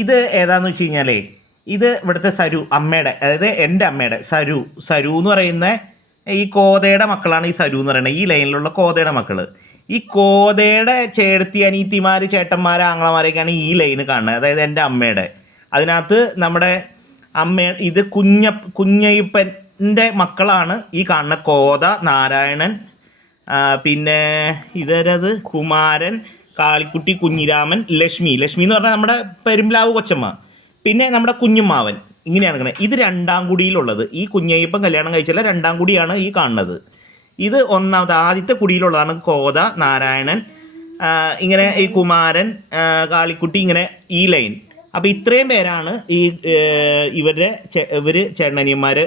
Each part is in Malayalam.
ഇത് ഏതാന്ന് വെച്ച് കഴിഞ്ഞാലേ ഇത് ഇവിടുത്തെ സരു അമ്മയുടെ അതായത് എന്റെ അമ്മയുടെ സരു സരു എന്ന് പറയുന്ന ഈ കോതയുടെ മക്കളാണ് ഈ സരു എന്ന് പറയുന്നത്. ഈ ലൈനിലുള്ള കോതയുടെ മക്കൾ ഈ കോതയുടെ ചേർത്തി അനീത്തിമാർ ചേട്ടന്മാർ ആങ്ങളമാരൊക്കെയാണ് ഈ ലൈന് കാണുന്നത്. അതായത് എന്റെ അമ്മയുടെ. അതിനകത്ത് നമ്മുടെ അമ്മ ഇത് കുഞ്ഞ കുഞ്ഞയ്യപ്പന്റെ മക്കളാണ് ഈ കാണുന്ന കോത നാരായണൻ പിന്നെ ഇതരത് കുമാരൻ കാളിക്കുട്ടി കുഞ്ഞിരാമൻ ലക്ഷ്മി. ലക്ഷ്മി എന്ന് പറഞ്ഞാൽ നമ്മുടെ പെരുമ്പ്ലാവ് കൊച്ചമ്മ. പിന്നെ നമ്മുടെ കുഞ്ഞുമാവൻ ഇങ്ങനെയാണ് കിടക്കുന്നത് ഇത് രണ്ടാം കുടിയിലുള്ളത്. ഈ കുഞ്ഞയ്യപ്പം കല്യാണം കഴിച്ചാൽ രണ്ടാം കുടിയാണ് ഈ കാണുന്നത്. ഇത് ഒന്നാമത് ആദ്യത്തെ കുടിയിലുള്ളതാണ് കോത നാരായണൻ ഇങ്ങനെ ഈ കുമാരൻ കാളിക്കുട്ടി ഇങ്ങനെ ഈ ലൈൻ. അപ്പോൾ ഇത്രയും പേരാണ് ഈ ഇവരുടെ ഇവർ ചേട്ടനിയന്മാർ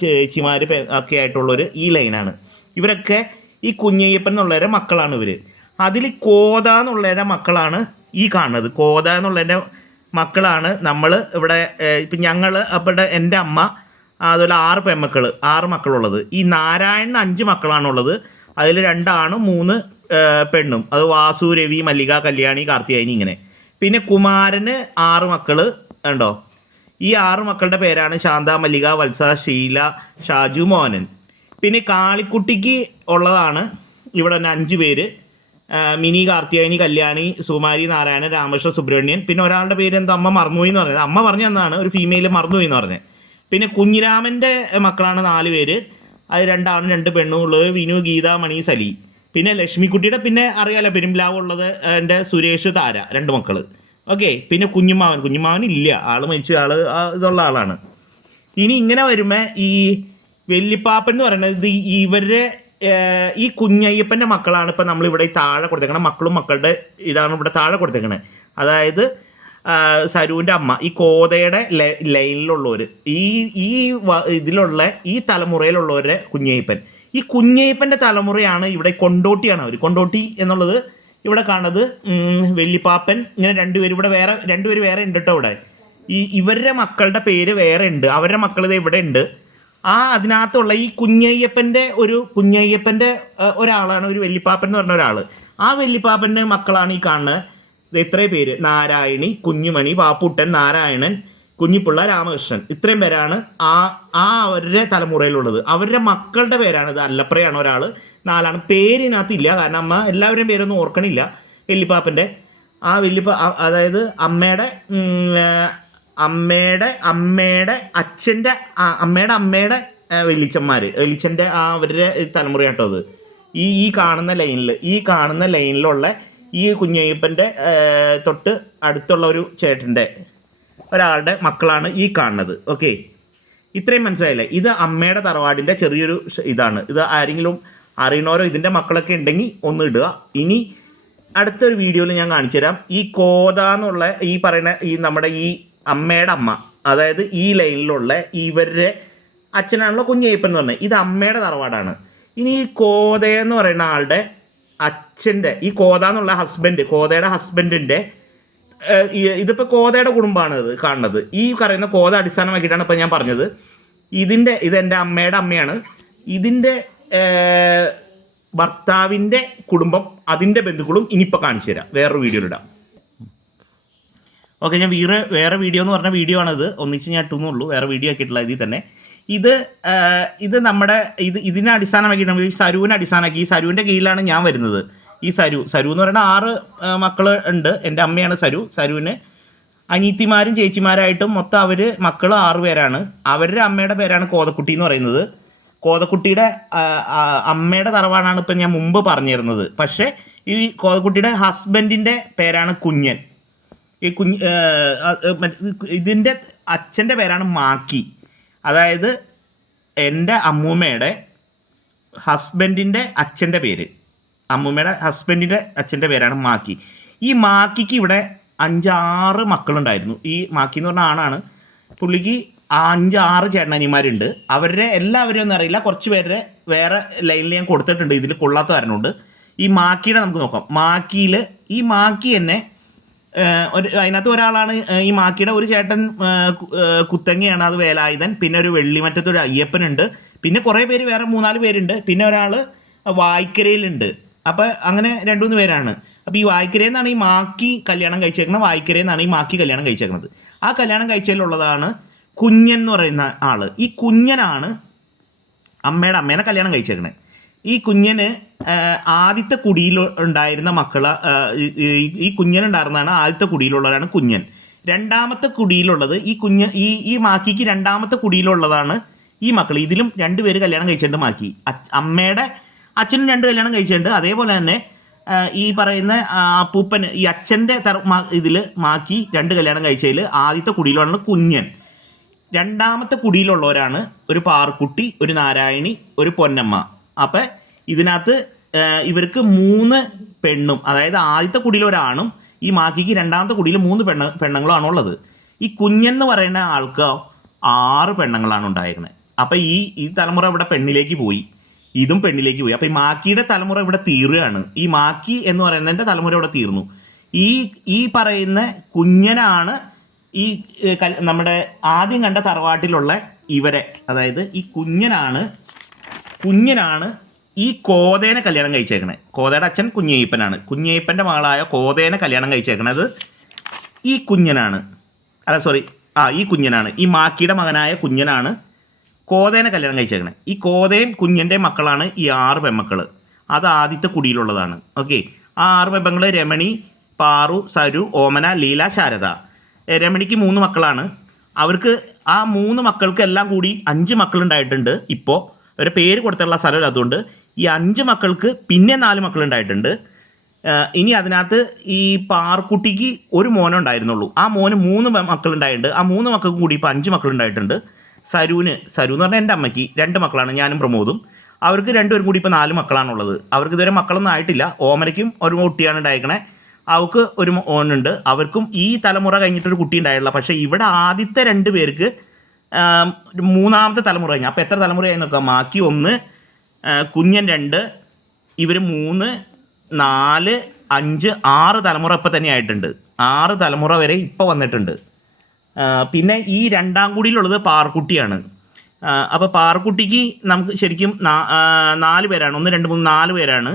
ചേച്ചിമാർ ഒക്കെ ആയിട്ടുള്ളൊരു ഈ ലൈനാണ്. ഇവരൊക്കെ ഈ കുഞ്ഞയ്യപ്പൻ എന്നുള്ളവരുടെ മക്കളാണ് ഇവർ അതിൽ കോത എന്നുള്ളതിന്റെ മക്കളാണ് ഈ കാണുന്നത്. കോത എന്നുള്ളതിന്റെ മക്കളാണ് നമ്മൾ ഇവിടെ ഇപ്പം ഞങ്ങൾ അവിടെ എന്റെ അമ്മ അതുപോലെ ആറ് പെൺമക്കൾ ആറ് മക്കളുള്ളത്. ഈ നാരായണന് അഞ്ച് മക്കളാണുള്ളത്. അതിൽ രണ്ടാണും മൂന്ന് പെണ്ണും. അത് വാസു രവി മല്ലിക കല്യാണി കാർത്തികായനി ഇങ്ങനെ. പിന്നെ കുമാരന് ആറ് മക്കൾ ഉണ്ടോ ഈ ആറ് മക്കളുടെ പേരാണ് ശാന്ത മല്ലിക വത്സ ഷീല ഷാജു മോഹനൻ. പിന്നെ കാളിക്കുട്ടിക്ക് ഉള്ളതാണ് ഇവിടെ തന്നെ അഞ്ച് പേര്. മിനി കാർത്തിയായനി കല്യാണി സുമാരി നാരായണൻ രാമകൃഷ്ണ സുബ്രഹ്മണ്യൻ. പിന്നെ ഒരാളുടെ പേര് എന്താ? അമ്മ മറന്നുപോയി എന്ന് പറഞ്ഞത്. അമ്മ പറഞ്ഞ എന്നാണ് ഒരു ഫീമെയിൽ മറന്നുപോയി എന്ന് പറഞ്ഞത്. പിന്നെ കുഞ്ഞിരാമന്റെ മക്കളാണ് നാല് പേര്. അത് രണ്ടാണ് രണ്ട് പെണ്ണും ഉള്ളത്. വിനു ഗീത മണി സലി. പിന്നെ ലക്ഷ്മിക്കുട്ടിയുടെ പിന്നെ അറിയാലോ പെരുമ്പിലാവ് ഉള്ളത് എന്റെ സുരേഷ് താര രണ്ട് മക്കൾ ഓക്കെ പിന്നെ കുഞ്ഞുമാവൻ. കുഞ്ഞുമാവൻ ഇല്ല. ആൾ മരിച്ചു. ആൾ ആ ഇതുള്ള ആളാണ്. ഇനി ഇങ്ങനെ വരുമ്പോൾ ഈ വെല്ലിപ്പാപ്പൻ എന്ന് പറയുന്നത് ഇവരുടെ ഈ കുഞ്ഞയ്യപ്പന്റെ മക്കളാണ് ഇപ്പം നമ്മളിവിടെ താഴെ കൊടുത്തേക്കണത് മക്കളും മക്കളുടെ ഇതാണ് ഇവിടെ താഴെ കൊടുത്തേക്കണത് അതായത് സരുവിന്റെ അമ്മ. ഈ കോതയുടെ ലൈനിലുള്ളവർ ഈ ഈ ഇതിലുള്ള ഈ തലമുറയിലുള്ളവരുടെ കുഞ്ഞയ്യപ്പൻ. ഈ കുഞ്ഞയ്യപ്പന്റെ തലമുറയാണ് ഇവിടെ കൊണ്ടോട്ടിയാണ് അവർ കൊണ്ടോട്ടി എന്നുള്ളത് ഇവിടെ കാണുന്നത് വെള്ളിപ്പാപ്പൻ ഇങ്ങനെ രണ്ടുപേരും ഇവിടെ വേറെ രണ്ടുപേര് വേറെ ഉണ്ട് കേട്ടോ ഇവിടെ. ഈ ഇവരുടെ മക്കളുടെ പേര് വേറെ ഉണ്ട്. അവരുടെ മക്കൾ ഇവിടെ ഉണ്ട്. ആ അതിനകത്തുള്ള ഈ കുഞ്ഞയ്യപ്പന്റെ ഒരു കുഞ്ഞയ്യപ്പന്റെ ഒരാളാണ് ഒരു വെല്ലിപ്പാപ്പൻ എന്ന് പറഞ്ഞ ഒരാൾ ആ വെല്ലിപ്പാപ്പന്റെ മക്കളാണ് ഈ കാണുന്നത്. ഇത് ഇത്രയും പേര്? നാരായണി കുഞ്ഞുമണി പാപ്പുട്ടൻ നാരായണൻ കുഞ്ഞിപ്പിള്ള രാമകൃഷ്ണൻ. ഇത്രയും പേരാണ് ആ ആ അവരുടെ തലമുറയിലുള്ളത്. അവരുടെ മക്കളുടെ പേരാണ് ഇത്. അല്ലപ്രയാണ് ഒരാൾ നാലാണ്. പേരിനകത്തില്ല. കാരണം അമ്മ എല്ലാവരുടെയും പേരൊന്നും ഓർക്കണില്ല. വെല്ലിപ്പാപ്പന്റെ ആ വല്യപ്പ അതായത് അമ്മയുടെ അമ്മയുടെ അമ്മയുടെ അച്ഛന്റെ അമ്മയുടെ അമ്മയുടെ വലിച്ചന്മാർ വലിച്ചന്റെ ആ അവരുടെ തലമുറ കേട്ടോ അത്. ഈ ഈ കാണുന്ന ലൈനിൽ ഈ കാണുന്ന ലൈനിലുള്ള ഈ കുഞ്ഞയ്യപ്പന്റെ തൊട്ട് അടുത്തുള്ള ഒരു ചേട്ടന്റെ ഒരാളുടെ മക്കളാണ് ഈ കാണുന്നത്. ഓക്കെ? ഇത്രയും മനസ്സിലായില്ലേ? ഇത് അമ്മയുടെ തറവാടിന്റെ ചെറിയൊരു ഇതാണ്. ഇത് ആരെങ്കിലും അറിയണോരോ ഇതിന്റെ മക്കളൊക്കെ ഉണ്ടെങ്കിൽ ഒന്ന് ഇടുക. ഇനി അടുത്തൊരു വീഡിയോയിൽ ഞാൻ കാണിച്ചു തരാം ഈ കോത എന്നുള്ള ഈ പറയുന്ന ഈ നമ്മുടെ ഈ അമ്മയുടെ അമ്മ. അതായത് ഈ ലൈനിലുള്ള ഇവരുടെ അച്ഛനാണല്ലോ കുഞ്ഞയ്യപ്പൻ എന്ന് പറഞ്ഞത്. ഇത് അമ്മയുടെ തറവാടാണ്. ഇനി ഈ കോത എന്ന് പറയുന്ന ആളുടെ അച്ഛന്റെ ഈ കോത എന്നുള്ള ഹസ്ബൻഡ് കോതയുടെ ഹസ്ബൻഡിന്റെ ഇതിപ്പോൾ ഇതിപ്പോ കോതയുടെ കുടുംബമാണ് ഇത് കാണുന്നത്. ഈ പറയുന്ന കോത അടിസ്ഥാനമാക്കിയിട്ടാണ് ഇപ്പം ഞാൻ പറഞ്ഞത്. ഇതിന്റെ ഇത് എന്റെ അമ്മയുടെ അമ്മയാണ്. ഇതിന്റെ ഭർത്താവിന്റെ കുടുംബം അതിന്റെ ബന്ധുക്കളും ഇനിയിപ്പോൾ കാണിച്ചു തരാം. വേറൊരു വീഡിയോയിലിടാം. ഓക്കെ ഞാൻ വേറെ വേറെ വീഡിയോ എന്ന് പറഞ്ഞ വീഡിയോ ആണിത്. ഒന്നിച്ച് ഞാൻ ഇട്ടുന്നുള്ളൂ. വേറെ വീഡിയോ ആക്കിയിട്ടുള്ള ഇതിൽ തന്നെ. ഇത് ഇത് നമ്മുടെ ഇത് ഇതിനെ അടിസ്ഥാനമാക്കിയിട്ടാണ് ഈ സരുവിനെ അടിസ്ഥാനമാക്കി ഈ സരുവിന്റെ കീഴിലാണ് ഞാൻ വരുന്നത്. ഈ സരു സരു എന്ന് പറയുന്ന ആറ് മക്കൾ ഉണ്ട്. എന്റെ അമ്മയാണ് സരു. സരുവിന് അനീത്തിമാരും ചേച്ചിമാരായിട്ടും മൊത്തം അവർ മക്കൾ ആറ് പേരാണ്. അവരുടെ അമ്മയുടെ പേരാണ് കോതക്കുട്ടി എന്ന് പറയുന്നത്. കോതക്കുട്ടിയുടെ അമ്മയുടെ തറവാടാണ് ഇപ്പം ഞാൻ മുമ്പ് പറഞ്ഞിരുന്നത്. പക്ഷേ ഈ കോതക്കുട്ടിയുടെ ഹസ്ബൻഡിന്റെ പേരാണ് കുഞ്ഞൻ. ഈ കുഞ്ഞ് ഇതിന്റെ അച്ഛന്റെ പേരാണ് മാക്കി. അതായത് എന്റെ അമ്മൂമ്മയുടെ ഹസ്ബൻഡിന്റെ അച്ഛന്റെ പേര്. അമ്മൂമ്മയുടെ ഹസ്ബൻഡിന്റെ അച്ഛന്റെ പേരാണ് മാക്കി. ഈ മാക്കിക്ക് ഇവിടെ അഞ്ചാറ് മക്കളുണ്ടായിരുന്നു. ഈ മാക്കി എന്ന് പറഞ്ഞ ആണാണ്. പുള്ളിക്ക് അഞ്ചാറ് ചേട്ടനനിമാരുണ്ട് അവരുടെ എല്ലാവരും ഒന്നും അറിയില്ല. കുറച്ച് പേരുടെ വേറെ ലൈനിൽ ഞാൻ കൊടുത്തിട്ടുണ്ട്. ഇതിൽ കൊള്ളാത്ത ഈ മാക്കിയുടെ നമുക്ക് നോക്കാം. മാക്കിയിൽ ഈ മാക്കി ഏഹ് ഒരു അതിനകത്ത് ഒരാളാണ് ഈ മാക്കിയുടെ ഒരു ചേട്ടൻ കുത്തങ്ങയാണ് അത് വേലായുധൻ. പിന്നെ ഒരു വെള്ളിമറ്റത്ത് ഒരു അയ്യപ്പനുണ്ട്. പിന്നെ കുറേ പേര് വേറെ മൂന്നാൽ പേരുണ്ട്. പിന്നെ ഒരാൾ വായ്ക്കരയിലുണ്ട്. അപ്പോൾ അങ്ങനെ രണ്ട് മൂന്ന് പേരാണ്. അപ്പോൾ ഈ വായ്ക്കരയെന്നാണ് ഈ മാക്കി കല്യാണം കഴിച്ചേക്കുന്നത് വായ്ക്കരയെന്നാണ് ഈ മാക്കി കല്യാണം കഴിച്ചേക്കുന്നത് ആ കല്യാണം കഴിച്ചതിലുള്ളതാണ് കുഞ്ഞൻ എന്ന് പറയുന്ന ആൾ. ഈ കുഞ്ഞനാണ് അമ്മയുടെ അമ്മേനെ കല്യാണം കഴിച്ചേക്കണേ. ഈ കുഞ്ഞന് ആദ്യത്തെ കുടിയിൽ ഉണ്ടായിരുന്ന മക്കൾ ഈ- കുഞ്ഞനുണ്ടായിരുന്നതാണ് ആദ്യത്തെ കുടിയിലുള്ളവരാണ് കുഞ്ഞൻ. രണ്ടാമത്തെ കുടിയിലുള്ളത് ഈ കുഞ്ഞ് ഈ ഈ മാക്കിക്ക് രണ്ടാമത്തെ കുടിയിലുള്ളതാണ് ഈ മക്കൾ ഇതിലും രണ്ടുപേര് കല്യാണം കഴിച്ചിട്ടുണ്ട് മാക്കി. അമ്മയുടെ അച്ഛനും രണ്ട് കല്യാണം കഴിച്ചിട്ടുണ്ട്. അതേപോലെ തന്നെ ഈ പറയുന്ന അപ്പൂപ്പൻ ഈ അച്ഛന്റെ തറ ഇതിൽ മാക്കി രണ്ട് കല്യാണം കഴിച്ചതിൽ ആദ്യത്തെ കുടിയിലുള്ള കുഞ്ഞൻ. രണ്ടാമത്തെ കുടിയിലുള്ളവരാണ് ഒരു പാർക്കുട്ടി ഒരു നാരായണി ഒരു പൊന്നമ്മ. അപ്പം ഇതിനകത്ത് ഇവർക്ക് മൂന്ന് പെണ്ണും അതായത് ആദ്യത്തെ കുടിയിൽ ഒരാണും ഈ മാക്കിക്ക് രണ്ടാമത്തെ കുടിയിൽ മൂന്ന് പെണ്ണ പെണ്ണുങ്ങളാണ് ഉള്ളത്. ഈ കുഞ്ഞെന്ന് പറയുന്ന ആൾക്ക് ആറ് പെണ്ണുങ്ങളാണ് ഉണ്ടായിരുന്നത് അപ്പം ഈ ഈ തലമുറ ഇവിടെ പെണ്ണിലേക്ക് പോയി. ഇതും പെണ്ണിലേക്ക് പോയി. അപ്പം ഈ മാക്കിയുടെ തലമുറ ഇവിടെ തീരുകയാണ്. ഈ മാക്കി എന്ന് പറയുന്നതിന്റെ തലമുറ ഇവിടെ തീർന്നു. ഈ ഈ പറയുന്ന കുഞ്ഞനാണ് ഈ നമ്മുടെ ആദ്യം കണ്ട തറവാട്ടിലുള്ള ഇവരെ. അതായത് ഈ കുഞ്ഞനാണ് കുഞ്ഞനാണ് ഈ കോതേനെ കല്യാണം കഴിച്ചേക്കണേ. കോതയുടെ അച്ഛൻ കുഞ്ഞയ്യപ്പനാണ്. കുഞ്ഞയ്യപ്പന്റെ മകളായ കോതേനെ കല്യാണം കഴിച്ചേക്കണത് ഈ കുഞ്ഞനാണ്. അല്ല സോറി ആ ഈ കുഞ്ഞനാണ്. ഈ മാക്കിയുടെ മകനായ കുഞ്ഞനാണ് കോതേനെ കല്യാണം കഴിച്ചേക്കണേ. ഈ കോതയും കുഞ്ഞന്റെ മക്കളാണ് ഈ ആറ് പെമ്മക്കൾ അത് ആദ്യത്തെ കുടിയിലുള്ളതാണ്. ഓക്കെ. ആ ആറ് പെമ്മങ്ങൾ രമണി പാറു സരു ഓമന ലീല ശാരദ. രമണിക്ക് മൂന്ന് മക്കളാണ്. അവർക്ക് ആ മൂന്ന് മക്കൾക്കെല്ലാം കൂടി അഞ്ച് മക്കളുണ്ടായിട്ടുണ്ട് ഇപ്പോൾ ഒരു പേര് കൊടുത്തുള്ള സ്ഥലം അതുകൊണ്ട് ഈ അഞ്ച് മക്കൾക്ക് പിന്നെ നാല് മക്കളുണ്ടായിട്ടുണ്ട്. ഇനി അതിനകത്ത് ഈ പാർക്കുട്ടിക്ക് ഒരു മോനെ ഉണ്ടായിരുന്നുള്ളൂ. ആ മോന് മൂന്ന് മക്കളുണ്ടായിട്ടുണ്ട്. ആ മൂന്ന് മക്കൾക്കും കൂടി ഇപ്പോൾ അഞ്ച് മക്കളുണ്ടായിട്ടുണ്ട്. സരുവിന് സരു എന്ന് പറഞ്ഞാൽ എന്റെ അമ്മയ്ക്ക് രണ്ട് മക്കളാണ് ഞാനും പ്രമോദും. അവർക്ക് രണ്ടുപേരും കൂടി ഇപ്പോൾ നാല് മക്കളാണുള്ളത്. അവർക്ക് ഇതുവരെ മക്കളൊന്നും ആയിട്ടില്ല. ഓമനയ്ക്കും ഒരു കുട്ടിയാണ് ഉണ്ടായിരിക്കണേ. അവൾക്ക് ഒരു മോനുണ്ട്. അവർക്കും ഈ തലമുറ കഴിഞ്ഞിട്ടൊരു കുട്ടി ഉണ്ടായിട്ടുള്ള. പക്ഷേ ഇവിടെ ആദ്യത്തെ രണ്ട് പേർക്ക് മൂന്നാമത്തെ തലമുറ കഴിഞ്ഞു. അപ്പോൾ എത്ര തലമുറയായി നോക്കാം? മാക്കി ഒന്ന് കുഞ്ഞൻ രണ്ട് ഇവർ മൂന്ന് നാല് അഞ്ച് ആറ് തലമുറ ഇപ്പം തന്നെ ആയിട്ടുണ്ട്. ആറ് തലമുറ വരെ ഇപ്പോൾ വന്നിട്ടുണ്ട്. പിന്നെ ഈ രണ്ടാം കുടിയിലുള്ളത് പാർക്കുട്ടിയാണ് അപ്പോൾ പാർക്കുട്ടിക്ക് നമുക്ക് ശരിക്കും നാല് പേരാണ്. ഒന്ന് രണ്ട് മൂന്ന് നാല് പേരാണ്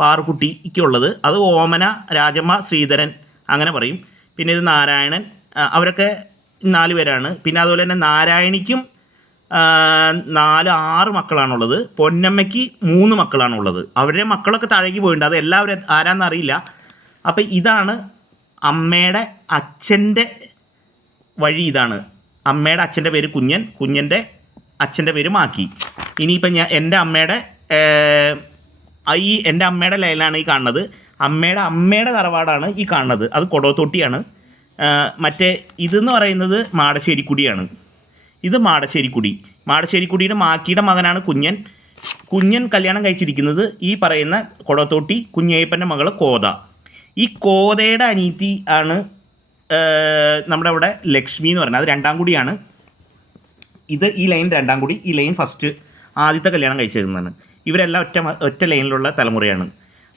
പാർക്കുട്ടിക്കുള്ളത് അത് ഓമന രാജമ്മ ശ്രീധരൻ അങ്ങനെ പറയും. പിന്നെ ഇത് നാരായണൻ അവരൊക്കെ നാല് പേരാണ്. പിന്നെ അതുപോലെ തന്നെ നാരായണിക്കും നാല് ആറ് മക്കളാണുള്ളത്. പൊന്നമ്മയ്ക്ക് മൂന്ന് മക്കളാണുള്ളത്. അവരുടെ മക്കളൊക്കെ താഴേക്ക് പോയിട്ടുണ്ട്. അത് എല്ലാവരും ആരാന്ന് അറിയില്ല. അപ്പം ഇതാണ് അമ്മയുടെ അച്ഛന്റെ വഴി ഇതാണ്. അമ്മയുടെ അച്ഛന്റെ പേര് കുഞ്ഞൻ കുഞ്ഞന്റെ അച്ഛന്റെ പേര് മാക്കി. ഇനിയിപ്പം ഞാൻ എന്റെ അമ്മയുടെ ഈ എന്റെ അമ്മയുടെ ലൈനാണ് ഈ കാണുന്നത്. അമ്മയുടെ അമ്മയുടെ തറവാടാണ് ഈ കാണുന്നത്. അത് കൊടോത്തൊട്ടിയാണ്. മറ്റേ ഇതെന്ന് പറയുന്നത് മാടശ്ശേരിക്കുടിയാണ്. ഇത് മാടശ്ശേരിക്കുടി. മാടശ്ശേരിക്കുടിയുടെ മാക്കിയുടെ മകനാണ് കുഞ്ഞൻ. കുഞ്ഞൻ കല്യാണം കഴിച്ചിരിക്കുന്നത് ഈ പറയുന്ന കൊടത്തോട്ടി കുഞ്ഞയ്യപ്പന്റെ മകൾ കോത. ഈ കോതയുടെ അനീതി ആണ് നമ്മുടെ ഇവിടെ ലക്ഷ്മി എന്ന് പറയുന്നത്. അത് രണ്ടാം കുടിയാണ്. ഇത് ഈ ലൈൻ രണ്ടാം കുടി ഈ ലൈൻ ഫസ്റ്റ് ആദ്യത്തെ കല്യാണം കഴിച്ചിരുന്നതാണ്. ഇവരെല്ലാം ഒറ്റ ഒറ്റ ലൈനിലുള്ള തലമുറയാണ്.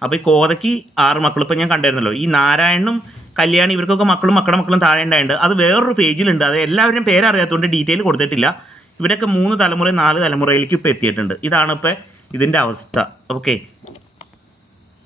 അപ്പോൾ ഈ കോതയ്ക്ക് ആറ് മക്കൾ ഇപ്പം ഞാൻ കണ്ടിരുന്നല്ലോ ഈ നാരായണനും കല്യാണി ഇവർക്കൊക്കെ മക്കളും മക്കളുടെ മക്കളും താഴെ ഉണ്ടായിട്ടുണ്ട്. അത് വേറൊരു പേജിലുണ്ട്. അത് എല്ലാവരും പേരറിയാത്തതുകൊണ്ട് ഡീറ്റെയിൽ കൊടുത്തിട്ടില്ല. ഇവരൊക്കെ മൂന്ന് തലമുറ നാല് തലമുറയിലേക്ക് ഇപ്പോൾ എത്തിയിട്ടുണ്ട്. ഇതാണ് ഇപ്പോൾ ഇതിന്റെ അവസ്ഥ. ഓക്കെ